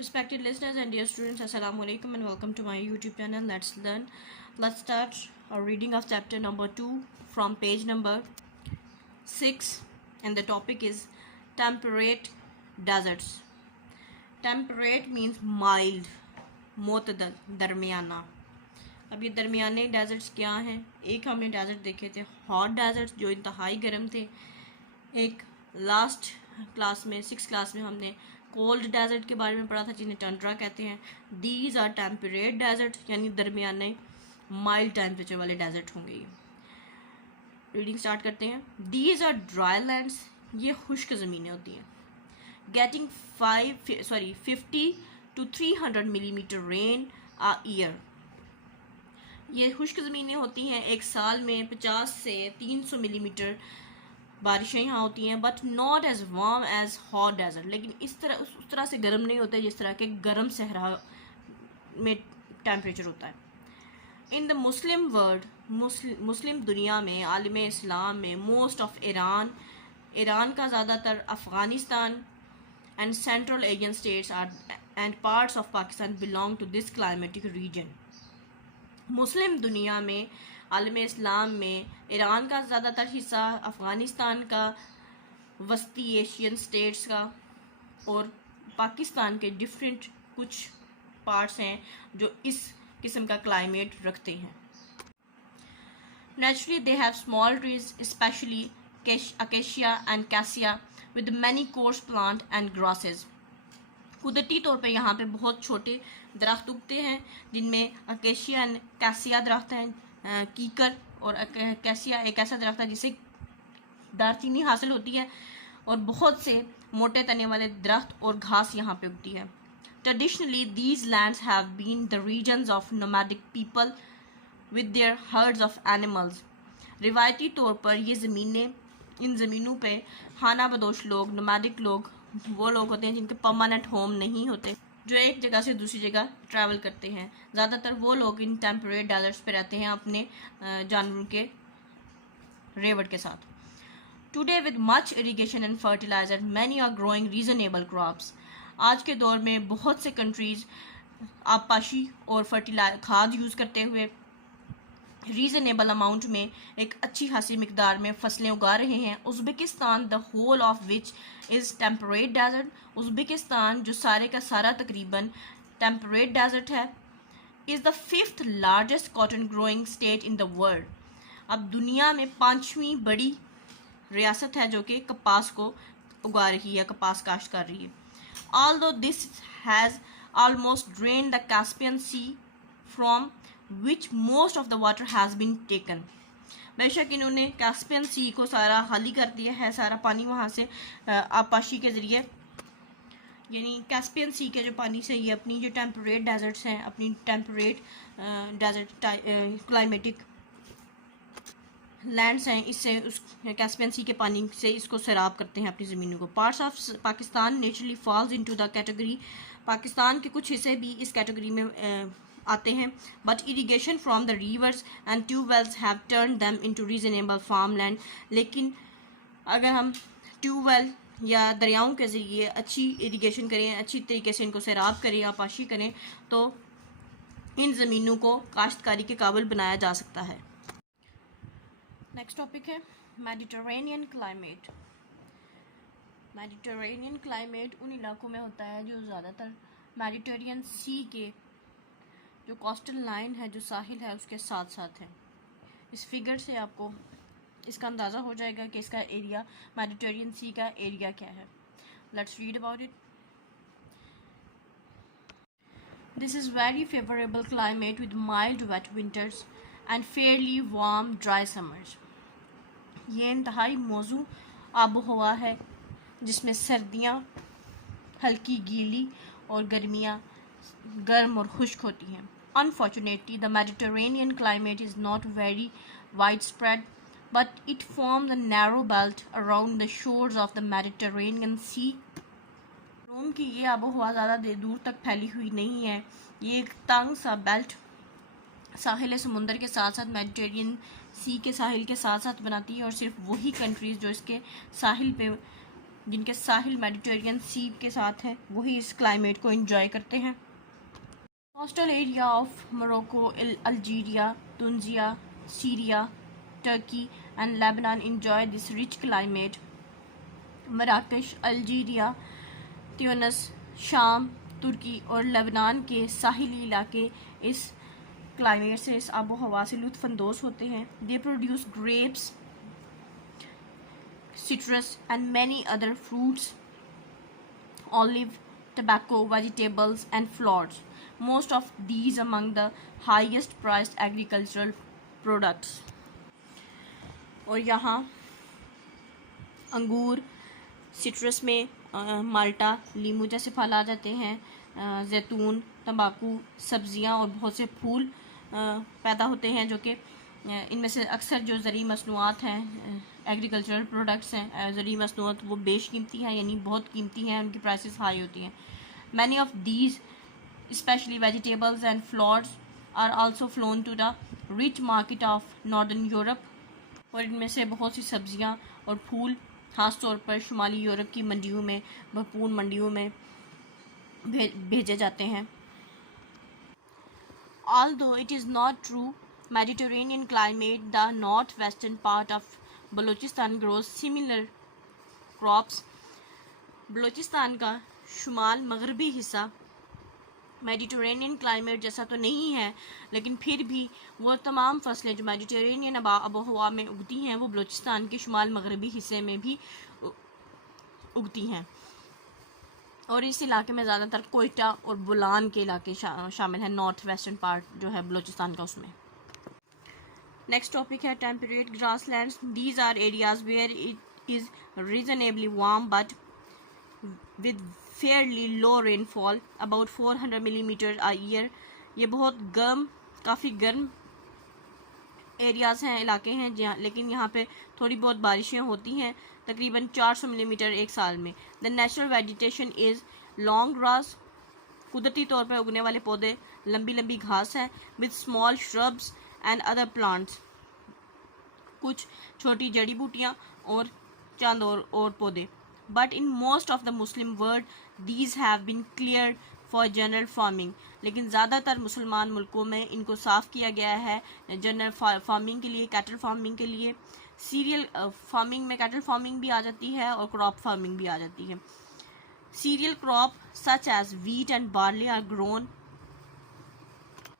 Respected listeners and dear students, Assalamu alaikum and welcome to my YouTube channel. Let's learn. Let's start our reading of chapter number 2 from page number 6, and the topic is temperate deserts. Temperate means mild, मोतदल, दरमियाना. अब ये दरमियाने desserts क्या हैं? एक हमने desert देखे थे hot desserts जो इंतहाई गर्म थे. एक लास्ट क्लास में 6th क्लास में हमने कोल्ड डेजर्ट के बारे में पढ़ा था जिन्हें टंड्रा कहते हैं. दीज आर टेम्परेट डेजर्ट यानी दरमियाने माइल्ड टेम्परेचर वाले डेजर्ट होंगे. ये रीडिंग स्टार्ट करते हैं. दीज आर ड्राई लैंड्स, ये खुश्क ज़मीनें होती हैं. Getting 50 to 300 millimetre rain a year, ये खुश्क ज़मीनें होती हैं. एक साल में 50 से 300 मिलीमीटर बारिशें यहाँ होती हैं. But not as warm as hot desert, लेकिन उस तरह से गर्म नहीं होता जिस तरह के गर्म सहरा में टेम्परेचर होता है. इन द मुस्लिम वर्ल्ड, मुस्लिम दुनिया में, आलम इस्लाम में, मोस्ट ऑफ ईरान का ज़्यादातर, Afghanistan and central Asian states are and parts of Pakistan belong to this climatic region. मुस्लिम दुनिया में, आलम इस्लाम में, ईरान का ज़्यादातर हिस्सा, अफ़गानिस्तान का, वस्ती एशियन स्टेट्स का और पाकिस्तान के डिफरेंट कुछ पार्ट्स हैं जो इस किस्म का क्लाइमेट रखते हैं. Naturally they have small trees specially acacia and cassia with many course plant and grasses. कुदरती तौर पे यहाँ पे बहुत छोटे दरख्त उगते हैं जिनमें अकेशिया एंड कैसिया दरख्त हैं. कीकर और कैसिया एक ऐसा दरख्त है जिसे दारचीनी हासिल होती है, और बहुत से मोटे तने वाले दरख्त और घास यहाँ पे उगती है. Traditionally these lands have been the regions of nomadic people with their herds of animals. रिवायती तौर पर ये ज़मीनें, इन ज़मीनों पे खाना बदोश लोग, नोमैडिक लोग, वो लोग होते हैं जिनके परमानेंट होम नहीं होते, जो एक जगह से दूसरी जगह ट्रैवल करते हैं. ज़्यादातर वो लोग इन टेम्परेट डेजर्ट्स पे रहते हैं अपने जानवरों के रेवट के साथ. Today with much irrigation and fertiliser many are growing reasonable crops. आज के दौर में बहुत से कंट्रीज़ आबपाशी और खाद यूज़ करते हुए रीज़नेबल अमाउंट में एक अच्छी खासी मिकदार में फसलें उगा रहे हैं. Uzbekistan, the whole of which is temperate desert. Uzbekistan जो सारे का सारा तकरीबन टेम्परेट डेजर्ट है, is the 5th largest cotton growing state in the world. अब दुनिया में 5वीं बड़ी रियासत है जो कि कपास को उगा रही है, कपास काश्त कर रही है. Although this has almost drain the Caspian Sea from which most of the water has been taken. बेशक इन्होंने कैस्पियन सी को सारा खाली कर दिया है, सारा पानी वहाँ से आबपाशी के ज़रिए, यानी कैस्पियन सी के जो पानी से ये अपनी जो टेम्परेट डेजर्ट्स हैं, अपनी टेम्परेट डेजर्ट क्लाइमेटिक लैंड्स हैं, इससे उस कैस्पियन सी के पानी से इसको सैराब करते हैं अपनी ज़मीनों को. Parts of Pakistan naturally falls into the category. Pakistan के कुछ हिस्से भी इस कैटेगरी में आते हैं. But irrigation from the rivers and tubewells have turn them into reasonable farm land. लेकिन अगर हम ट्यूबवेल या दरियाओं के ज़रिए अच्छी इरीगेशन करें, अच्छी तरीके से इनको सैराब करें, आबपाशी करें, तो इन ज़मीनों को काश्तकारी के काबिल बनाया जा सकता है. नेक्स्ट टॉपिक है मेडिटरेनियन क्लाइमेट. मेडिटरेनियन क्लाइमेट उन इलाकों में होता है जो ज़्यादातर मेडिटेरियन सी के जो कोस्टल लाइन है, जो साहिल है, उसके साथ साथ है. इस फिगर से आपको इसका अंदाज़ा हो जाएगा कि इसका एरिया, मेडिटेरियन सी का एरिया क्या है. Let's read about it. This is very favourable climate with mild wet winters and fairly warm dry summers. ये इंतहाई मौजू आबो हवा है जिसमें सर्दियाँ हल्की गीली और गर्मियाँ गर्म और खुश्क होती हैं. Unfortunately, the Mediterranean climate is not very widespread, but it forms a narrow belt around the shores of the Mediterranean Sea. रोम की ये आबोहवा ज़्यादा दूर तक फैली हुई नहीं है. ये एक तंग सा बेल्ट साहिल समुंदर के साथ साथ मेडिटेरियन सी के साहिल के साथ साथ बनाती है, और सिर्फ वही कंट्रीज़ जो इसके साहिल पे जिनके साहिल मेडिटेरियन सी के साथ है, वही इस क्लाइमेट को एंजॉय करते हैं। Coastal area of Morocco, Algeria, Tunisia, Syria, Turkey and Lebanon enjoy this rich climate. मराकश, अल्जीरिया, ट्यूनिस, शाम, तुर्की और लेबनान के साहिली इलाके इस क्लाइमेट से, इस आबो हवा से लुत्फ़अंदोज़ होते हैं। They produce grapes, citrus and many other fruits, olive, tobacco, vegetables and flowers. Most of these among the highest priced agricultural products. और यहाँ अंगूर, सिट्रस में माल्टा, लीमू जैसे फल आ जाते हैं, जैतून, तंबाकू, सब्जियाँ और बहुत से फूल पैदा होते हैं, जो कि इनमें से अक्सर जो ज़रूरी मसनूआत हैं, एग्रीकल्चरल प्रोडक्ट्स हैं, ज़रूरी मसनूआत वो बेशकीमती हैं, यानी बहुत कीमती हैं, उनकी प्राइसेस हाई होती हैं। Many of these specially vegetables and flowers are also flown to the rich market of northern Europe. और इनमें से बहुत सी सब्जियां और फूल ख़ास तौर पर शुमाली यूरोप की मंडियों में, भरपूर मंडियों में भेजे जाते हैं। Although it is not true Mediterranean climate, the northwestern part of Balochistan grows similar crops. Balochistan का शुमाल मगरबी हिस्सा मेडिटेरेनियन क्लाइमेट जैसा तो नहीं है, लेकिन फिर भी वो तमाम फसलें जो मेडिटेरेनियन आबो हवा में उगती हैं वो बलूचिस्तान के शुमाल मगरबी हिस्से में भी उगती हैं। और इस इलाके में ज़्यादातर कोयटा और बुलान के इलाके शामिल हैं, नॉर्थ वेस्टर्न पार्ट जो है बलूचिस्तान का उसमें। नेक्स्ट टॉपिक है temperate grasslands. These are areas where it is reasonably warm but with fairly low rainfall about 400 millimetre a year. ये बहुत काफ़ी गर्म एरियाज़ हैं, इलाके हैं जहाँ, लेकिन यहाँ पे थोड़ी बहुत बारिशें होती हैं, तकरीबन 400 मिलीमीटर एक साल में। The natural vegetation is long grass, कुदरती तौर पर उगने वाले पौधे लंबी लंबी घास है, with small shrubs and other plants, कुछ छोटी जड़ी बूटियाँ और चंद और पौधे। But in most of the Muslim world these have been cleared for general farming. लेकिन ज़्यादातर मुसलमान मुल्कों में इनको साफ़ किया गया है जनरल फार्मिंग के लिए, कैटल फार्मिंग के लिए। सीरियल फार्मिंग में कैटल फार्मिंग भी आ जाती है और क्रॉप फार्मिंग भी आ जाती है। Cereal crop such as wheat and barley are grown.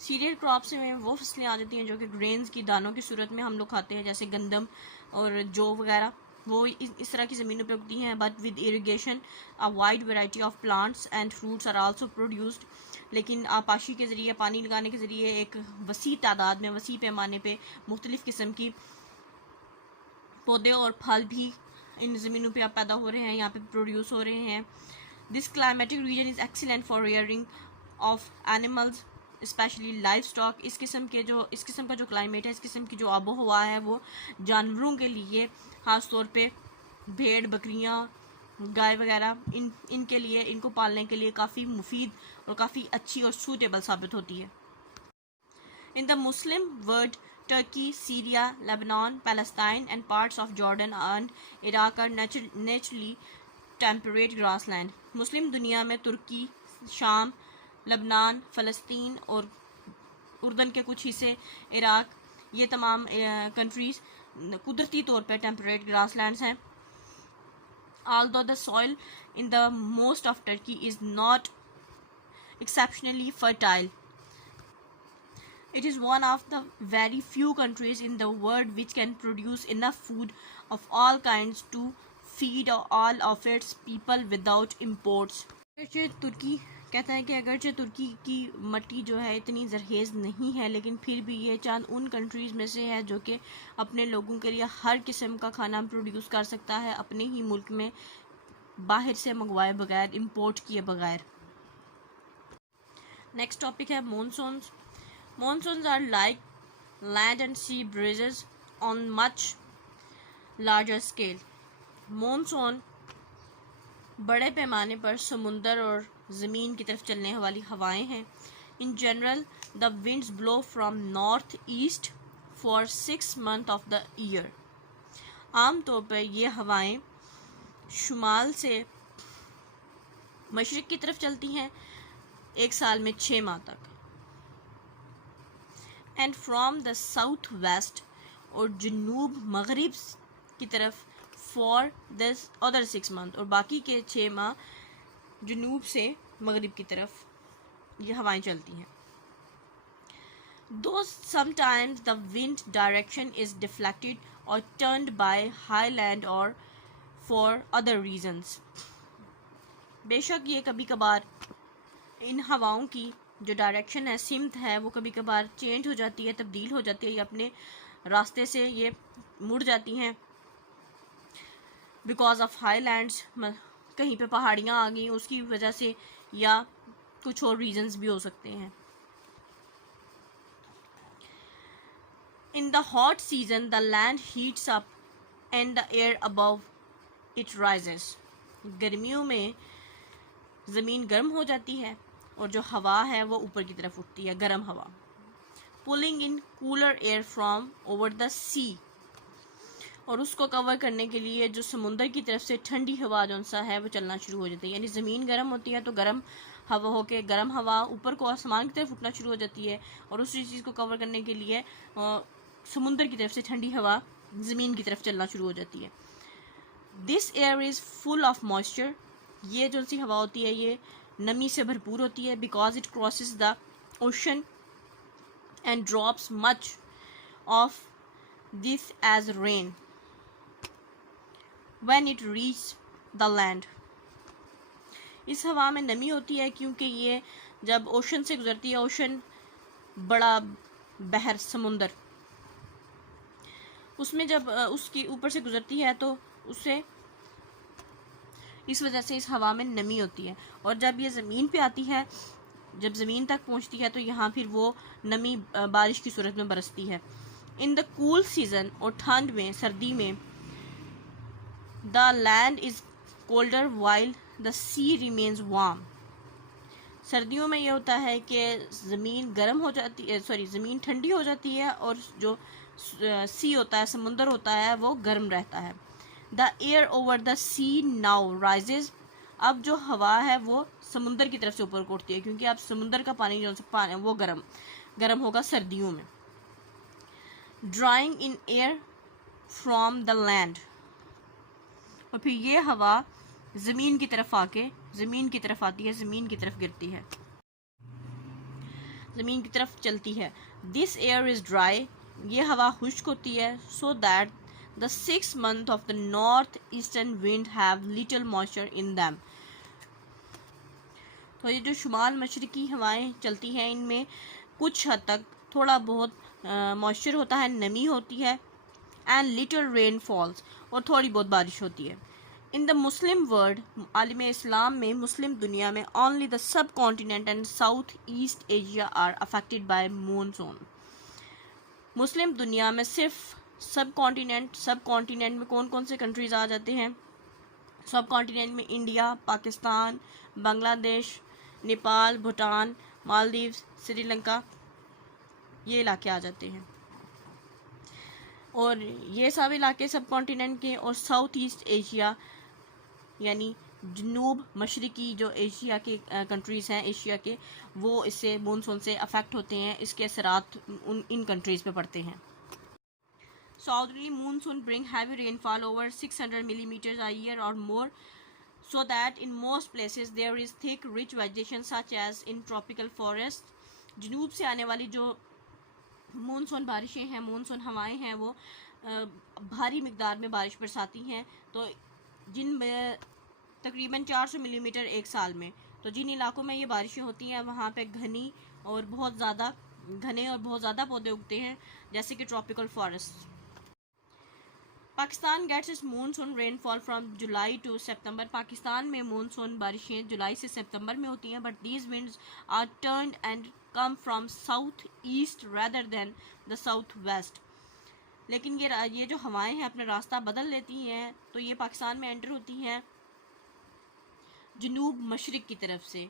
Cereal crops में वो फसलें आ जाती हैं जो कि ग्रेन्स की दानों की सूरत में हम लोग खाते हैं, जैसे गंदम और जौ वगैरह, वो इस तरह की ज़मीनों पर उगती हैं। But with irrigation a wide variety of plants and fruits are also produced. लेकिन आपाशी के ज़रिए, पानी लगाने के ज़रिए एक वसी तादाद में, वसी पैमाने पे मुख्तलिफ़ किस्म की पौधे और फल भी इन ज़मीनों पे आप पैदा हो रहे हैं, यहाँ पे प्रोड्यूस हो रहे हैं। This climatic region is excellent for rearing of animals specially life stock. इस किस्म का जो क्लाइमेट है, इस किस्म की जो आबो हवा है, वो जानवरों के लिए ख़ास तौर पे भेड़, बकरियाँ, गाय वगैरह, इनके लिए, इनको पालने के लिए काफ़ी मुफीद और काफ़ी अच्छी और सूटेबल साबित होती है। In the Muslim world Turkey, Syria, Lebanon, Palestine and parts of Jordan and Iraq are naturally temperate grassland. मुस्लिम दुनिया में तुर्की, शाम, लबनान, फ़लस्तीन और उर्दन के कुछ हिस्से, इराक, ये तमाम कंट्रीज़ कुदरती तौर पर टेम्परेट ग्रासलैंड्स हैं। Although the soil in the most of Turkey is not exceptionally fertile, it is one of the very few countries in the world which can produce enough food of all kinds to feed all of its people without imports. तुर्की कहता है कि अगरचे तुर्की की मट्टी जो है इतनी जरखेज़ नहीं है, लेकिन फिर भी ये चंद उन कंट्रीज़ में से है जो कि अपने लोगों के लिए हर किस्म का खाना प्रोड्यूस कर सकता है अपने ही मुल्क में, बाहर से मंगवाए बगैर, इंपोर्ट किए बगैर। नेक्स्ट टॉपिक है monsoons. Monsoons are like land and sea breezes on much larger scale. Monsoon बड़े पैमाने पर समुंदर और ज़मीन की तरफ चलने वाली हवाएं हैं। In general, the winds blow from north east for 6 months of the year. आम तौर पर ये हवाएं शुमाल से मशरिक़ की तरफ चलती हैं एक साल में 6 माह तक। And from the south waste, और जनूब मगरिब की तरफ फॉर द अदर 6 मंथ, और बाकी के 6 माह जनूब से मगरिब की तरफ ये हवाएं चलती हैं। Though sometimes the wind direction is deflected or turned by high land or for other reasons. बेशक ये कभी कभार इन हवाओं की जो डायरेक्शन है, सिमत है, वो कभी कभार चेंज हो जाती है, तब्दील हो जाती है, या अपने रास्ते से ये मुड़ जाती हैं बिकॉज ऑफ हाई लैंड्स, कहीं पे पहाड़ियाँ आ गई उसकी वजह से, या कुछ और रीजंस भी हो सकते हैं। In the hot season, the land heats up and the air above it rises. गर्मियों में ज़मीन गर्म हो जाती है और जो हवा है वो ऊपर की तरफ उठती है, गर्म हवा। Pulling in cooler air from over the sea. और उसको कवर करने के लिए जो समुंदर की तरफ से ठंडी हवा जो सा है वो चलना शुरू हो जाती है। यानी ज़मीन गर्म होती है तो गर्म हवा होके गर्म हवा ऊपर को आसमान की तरफ उठना शुरू हो जाती है, और उसी चीज़ को कवर करने के लिए समुंदर की तरफ से ठंडी हवा ज़मीन की तरफ चलना शुरू हो जाती है। This air is full of moisture, ये जो सी हवा होती है ये नमी से भरपूर होती है, because it crosses the ocean and drops much of this as rain when it reach the land. इस हवा में नमी होती है क्योंकि ये जब ओशन से गुजरती है, ओशन बड़ा बहर समुंदर, उसमें जब उसके ऊपर से गुजरती है तो उससे इस वजह से इस हवा में नमी होती है, और जब ये ज़मीन पे आती है, जब ज़मीन तक पहुंचती है तो यहाँ फिर वो नमी बारिश की सूरत में बरसती है। इन द कूल सीज़न, और ठंड में, सर्दी में, the land is colder while the sea remains warm. सर्दियों में ये होता है कि ज़मीन गर्म हो जाती है, ज़मीन ठंडी हो जाती है, और जो सी होता है, समुंदर होता है, वो गर्म रहता है। The air over the sea now rises. अब जो हवा है वो समुंदर की तरफ से ऊपर को उठती है, क्योंकि अब समुंदर का पानी जो पानी वो गर्म होगा सर्दियों में। Drawing in air from the land, और फिर ये हवा ज़मीन की तरफ आके ज़मीन की तरफ आती है, ज़मीन की तरफ गिरती है, ज़मीन की तरफ चलती है। दिस एयर इज़ ड्राई, ये हवा खुश्क होती है, so that the 6 month of the north eastern wind have little moisture in them. तो ये जो शुमाल मशरकी हवाएं चलती हैं, इनमें कुछ हद तक थोड़ा बहुत मॉइस्चर होता है, नमी होती है, एंड लिटिल रेन फॉल्स, और थोड़ी बहुत बारिश होती है। इन द मुस्लिम वर्ल्ड, आलिम इस्लाम में, मुस्लिम दुनिया में, only the subcontinent and south east Asia are affected by monsoon. मुस्लिम दुनिया में सिर्फ सब कॉन्टिनेंट में कौन कौन से कंट्रीज़ आ जाते हैं? सब कॉन्टिनेंट में इंडिया, पाकिस्तान, बांग्लादेश, नेपाल, भूटान, मालदीव्स, श्रीलंका, ये इलाके आ जाते हैं। और ये सब इलाके सब कॉन्टिनेंट के, और साउथ ईस्ट एशिया यानी जनूब मशरकी जो एशिया के कंट्रीज़ हैं, एशिया के, वो इससे मानसून से अफेक्ट होते हैं, इसके असरात इन कंट्रीज़ पे पड़ते हैं। Southerly monsoon bring heavy rainfall over 600 millimeters a year or more, so that in most places there is thick rich vegetation such as in tropical forest. जनूब से आने वाली जो मानसून बारिशें हैं, मानसून हवाएं हैं, वो भारी मिकदार में बारिश बरसाती हैं, तो जिन तकरीबन 400 मिलीमीटर एक साल में, तो जिन इलाकों में ये बारिशें होती हैं वहाँ पे घने और बहुत ज़्यादा पौधे उगते हैं, जैसे कि tropical forest. Pakistan gets its monsoon rainfall from July to September. Pakistan में मानसून बारिशें जुलाई से सितंबर में होती हैं, but these winds are turned and come from south east rather than the south west. लेकिन ये जो हवाएं हैं अपना रास्ता बदल लेती हैं, तो ये पाकिस्तान में एंटर होती हैं जनूब मशरिक की तरफ से,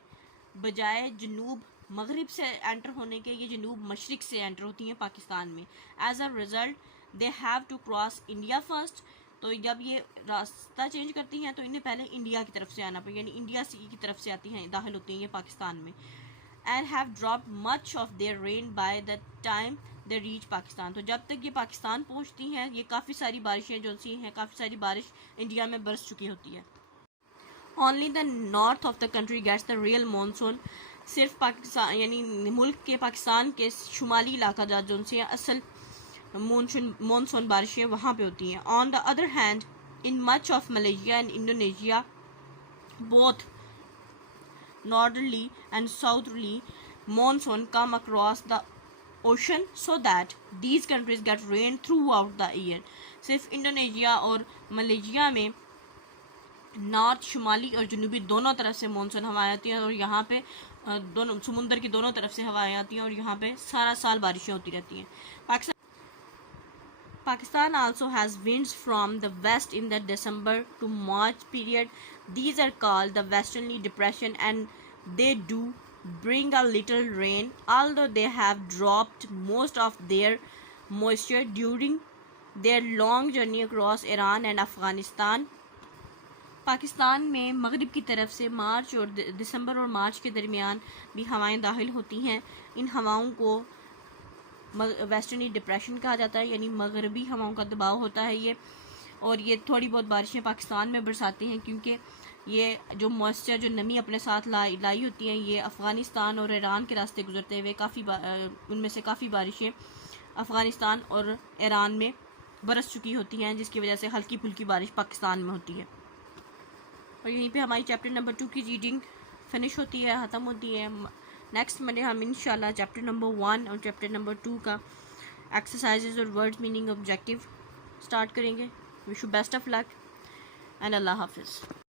बजाय जनूब मगरिब से एंटर होने के ये जनूब मशरिक से एंटर होती हैं पाकिस्तान में। As a result they have to cross India first, तो जब ये रास्ता चेंज करती हैं तो इन्हें पहले इंडिया की तरफ से आना पड़ेगा, यानी इंडिया सी की तरफ से आती हैं, दाखिल होती हैं ये पाकिस्तान में। And have dropped much of their rain by the time they reach Pakistan. तो जब तक ये पाकिस्तान पहुंचती हैं ये काफ़ी सारी बारिशें जो सी हैं, काफ़ी सारी बारिश इंडिया में बरस चुकी होती है। Only the north of the country gets the real monsoon. सिर्फ पाकिस्तान यानी मुल्क के पाकिस्तान के शुमाली इलाका जो से असल मानसून बारिशें वहाँ पे होती हैं। On the other hand in much of Malaysia and Indonesia both northerly and southerly monsoon come across the ocean so that these countries get rain throughout the year। सिर्फ इंडोनेशिया और मलेशिया में north शुमाली और जनूबी दोनों तरफ से monsoon हवाएं आती हैं और यहाँ पे दोनों समुंदर की दोनों तरफ से हवाएं आती हैं और यहाँ पे सारा साल बारिशें होती रहती हैं। Pakistan also has winds from the west in the December to March period. These are called the westerly depression and they do bring a little rain, although they have dropped most of their moisture during their long journey across Iran and Afghanistan. Pakistan में मगरिब की तरफ से मार्च और दिसंबर और मार्च के दरमियान भी हवाएं दाखिल होती हैं। इन हवाओं को वेस्टर्नी डिप्रेशन कहा जाता है, यानी मगरबी हवाओं का दबाव होता है ये, और ये थोड़ी बहुत बारिशें पाकिस्तान में बरसाती हैं क्योंकि ये जो मॉइस्चर जो नमी अपने साथ लाई होती हैं ये अफ़गानिस्तान और ईरान के रास्ते गुजरते हुए उनमें से काफ़ी बारिशें अफ़गानिस्तान और ईरान में बरस चुकी होती हैं, जिसकी वजह से हल्की फुल्की बारिश पाकिस्तान में होती है। और यहीं पे हमारी चैप्टर नंबर 2 की रीडिंग फिनिश होती है, ख़त्म होती है। नेक्स्ट मंडे हम इंशाल्लाह चैप्टर नंबर 1 और चैप्टर नंबर 2 का एक्सरसाइजेज और वर्ड मीनिंग ऑब्जेक्टिव स्टार्ट करेंगे। Wish you best of luck and अल्लाह हाफिज़।